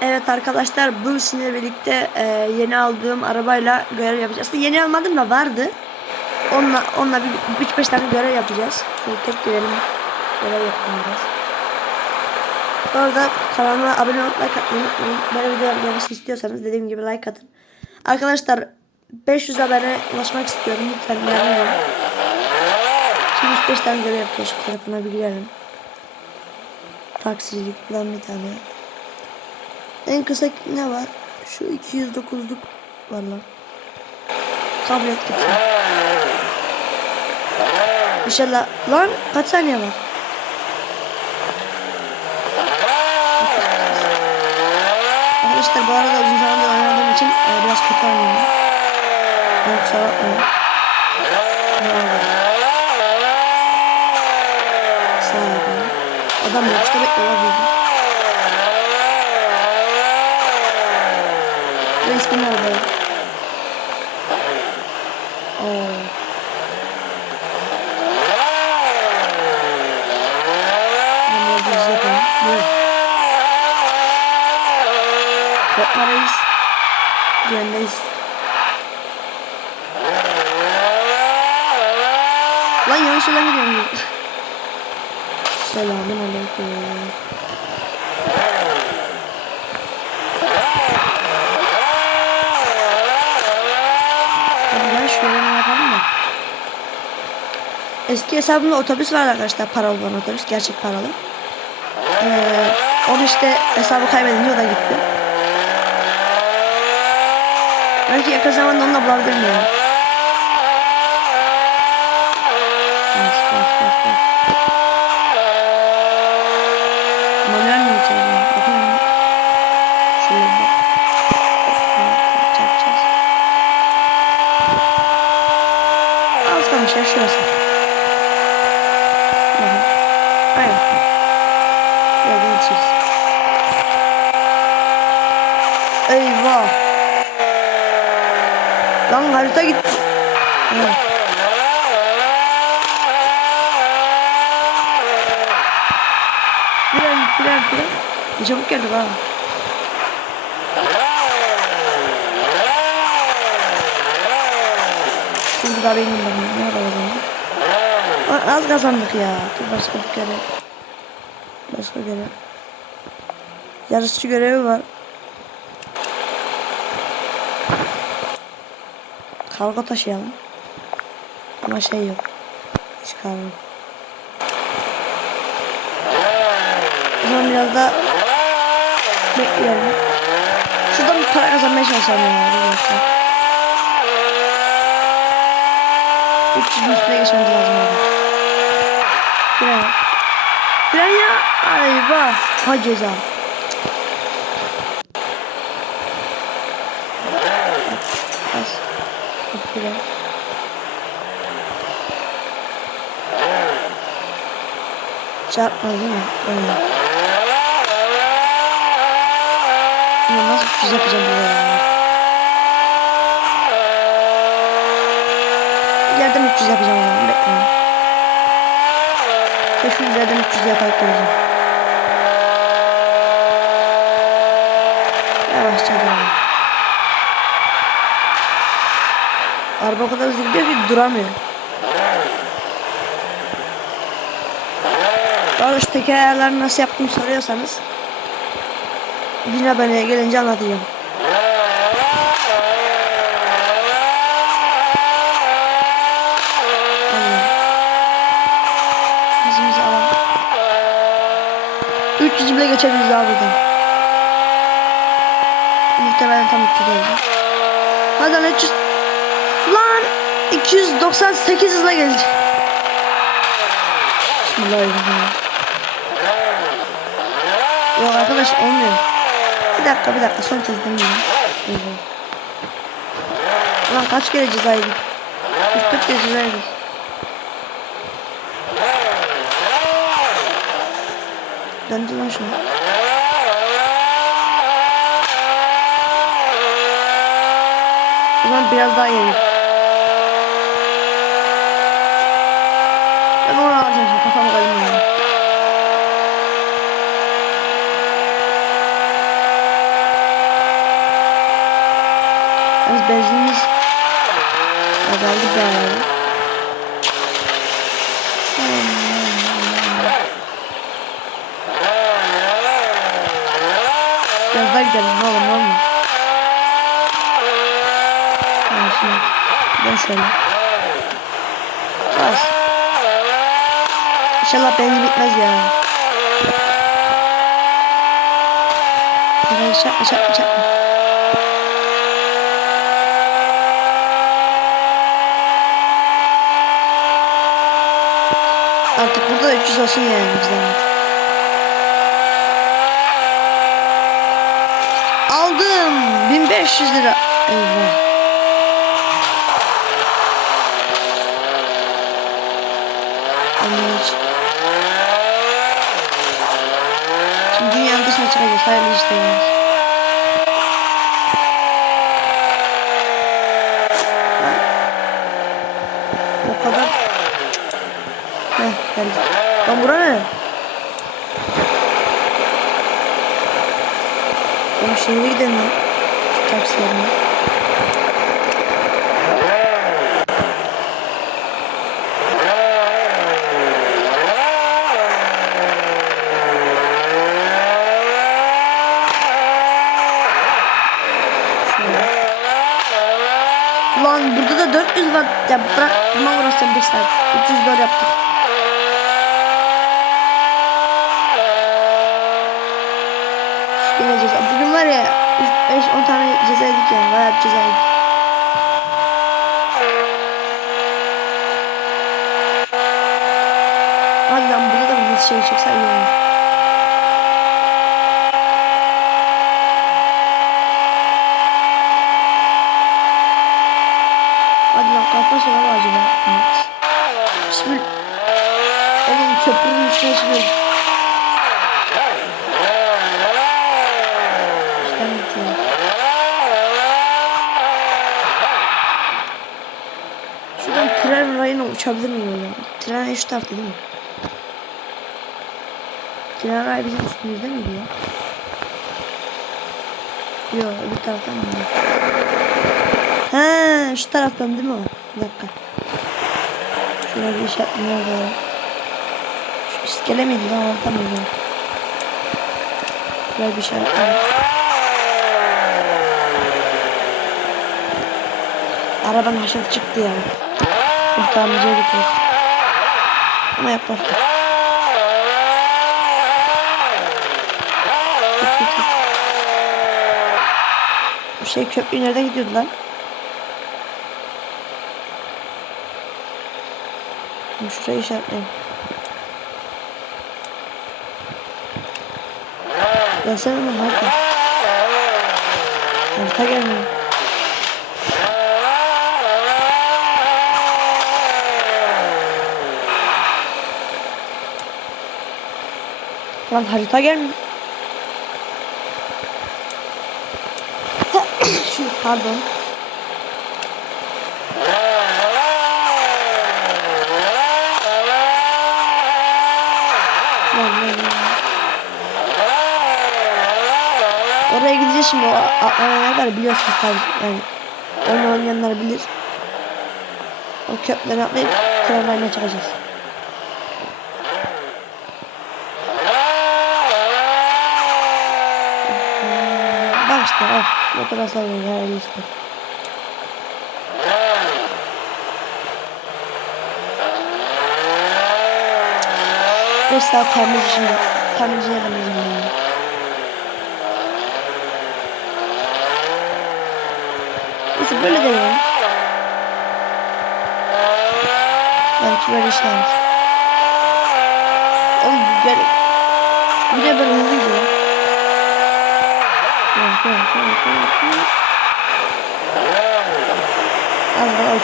Evet arkadaşlar bu sizinle birlikte e, yeni aldığım arabayla görev yapacağız. Aslında yeni almadım da vardı. Onunla, onunla bir 3-5 tane görev yapacağız. Böyle tek görelim. Görev yapalım biraz. Bu kanalıma abone olup like atmayı unutmayın. Böyle videolar gelmesini istiyorsanız dediğim gibi like atın. Arkadaşlar 500 abone ulaşmak istiyorum. Lütfen yardım edin. Şimdi 3-5 tane görev yapacağız. Şu telefona bir girelim. Taksicilik falan bir tane. En kısa ne var? Şu 209'luk var lan. Kabul et gitsin. İnşallah. Lan kaç saniye var? Arkadaşlar bu arada uzun zamandır oynadığım için e, biraz kötü oynuyorum. Ben kusura bakmayın. Bravo. Sağ olun. Adam yok işte Resmin arabaya. Oo. Reis. Güvendeyiz. Lan yanlış yola gidiyorum. Selamun aleyküm. Hadi ben şu görevimi yapalım da. Eski hesabımda otobüs var arkadaşlar. Paralı olan otobüs. Gerçek paralı. Ee, onu işte hesabı kaybedince o da gitti. Belki yakın zamanda onu da bulabilirim ya. Bas. Manuel mi yükseldi? Bakayım. Şöyle bak. Çarpacağız. Az kalmış ya şurası. Aha. Aynen. Böyle yetişiriz. Eyvah. Lan harita gitti. Evet. Fren fren fren. Ne çabuk geldik ha. Şimdi daha benim ben. Ne kadar kazandık? Aa, Az kazandık ya. Dur başka bir kere. Başka görev. Yarışçı görevi var. Kargo taşıyalım. Ama şey yok. Kargo. O zaman biraz da bekleyelim. Şuradan bir para kazanmaya çalışalım ya. arkadaşlar. 300'ün üstüne geçmemiz lazım. Fren. Fren ya. Ayva. Ha ceza. Bas. Çok fren. Çarpma değil mi? Öyle. Ama nasıl 300 yapacağım buraya ya? İleriden 300 yapacağım onu. Bekleyin. Ve şu ileriden 300 yaparak geleceğim. Yavaşça devam. Araba o kadar hızlı gidiyor ki duramıyor. Teker ayarlarını nasıl yaptım soruyorsanız 1000 aboneye gelince anlatacağım. Alalım. 300 bile geçebiliriz abi buradan. Muhtemelen tam 300 oldu. Hadi lan 300. Lan 298 hızla gelecek. Bismillahirrahmanirrahim. Yok arkadaş olmuyor. Bir dakika bir dakika son kez deneyeyim. Ulan kaç kere ceza yedik? 3-4 kere ceza yedik. Döndü lan şunu. Zaman biraz daha yedik. Ben onu alacağım kafam kaymıyor. Benzinimiz azaldı bayağı. Biraz daha gidelim ne olur ne olmaz. Yani şimdi ben şöyle. Bas. İnşallah benzin bitmez ya. Hadi çarpma çarpma çarpma. Artık burada da 300 olsun yani bizden. Aldım. 1500 lira. Eyvah. Şimdi dünyanın dışına çıkacağız. Hayırlı işler. O kadar. Heh geldi. Lan bura ne? Şehre gidelim lan. Şu taksilerine. Lan burada da 400 var. Ya bırak buna uğraşacağım 5 saat. 300 dolar yaptık. Yine ceza. Bugün var ya 5-10 tane ceza yedik yani. Bayağı bir ceza yedik. Hadi lan burada da bir şey çıksa iyi olur. Hadi lan kalkma sonra mı acaba? Bismillah. Oğlum köprünün üstüne çıkıyoruz. Tren rayına uçabilir miyim öyle? Tren şu tarafta değil mi? Tren ray bizim üstümüzde miydi ya? Yok öbür taraftan mı? He şu taraftan değil mi o? Bir dakika. Şurada bir işaretim nerede? Şu iskele miydi lan orada mıydı? Şurada bir işaret var. Arabanın haşat çıktı ya. Kurtarmacıya gidiyoruz. Ama git. Bu şey köprü nereden gidiyordu lan? Şimdi şurayı işaretleyin. Gelsene lan harita. Harita gelmiyor. Lan harita gelmiyor. Şu pardon. Oraya gideceğiz şimdi o atlayanlar biliyorsunuz tabi yani oyun oynayanlar bilir. O köprüden atlayıp trenlerine çıkacağız. Bak işte al motor hasarı yani işte. Beş saat tamirci şimdi. Tamirci yapamayacağım yani. Neyse böyle de ya. Belki böyle işler. Oğlum bu böyle. Bu ne böyle hızlıydı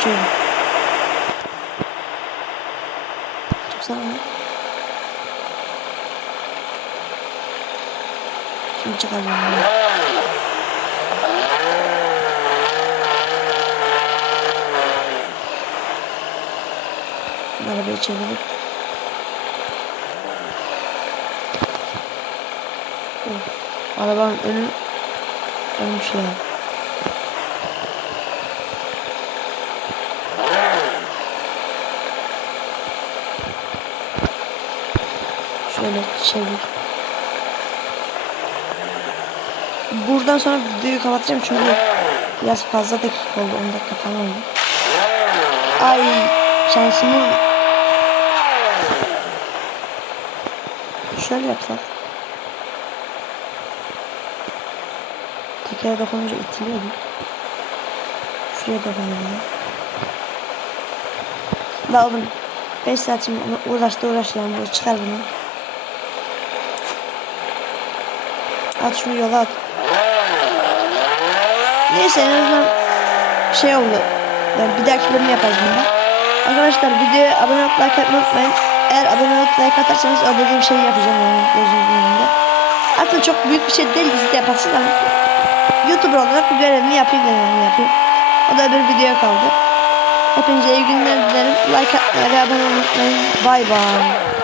uçuyorum. Çok sağ olun. Şimdi çıkarım. Arabayı çevirip. Arabanın önü Ölmüşler. Şöyle çevir. Buradan sonra videoyu kapatacağım çünkü biraz fazla dakika oldu. 10 dakika falan oldu. Ay şansımı şöyle yapsak. Tekere dokununca itiliyordu. Şuraya dokunuyor. La oğlum 5 saat şimdi uğraştı uğraş yani bu çıkar bunu. At şunu yola at. Neyse en azından şey oldu. Yani bir dahaki bölümü yaparız bunda. Arkadaşlar videoya abone olup like atmayı unutmayın. Eğer abone olup like atarsanız o dediğim şeyi yapacağım yani gözünüzün önünde. Aslında çok büyük bir şey değil siz de yaparsınız ama YouTuber olarak bu görevimi yapayım yani yapayım. O da bir video kaldı. Hepinize iyi günler dilerim. Like atmayı abone olmayı unutmayın. Bay bay.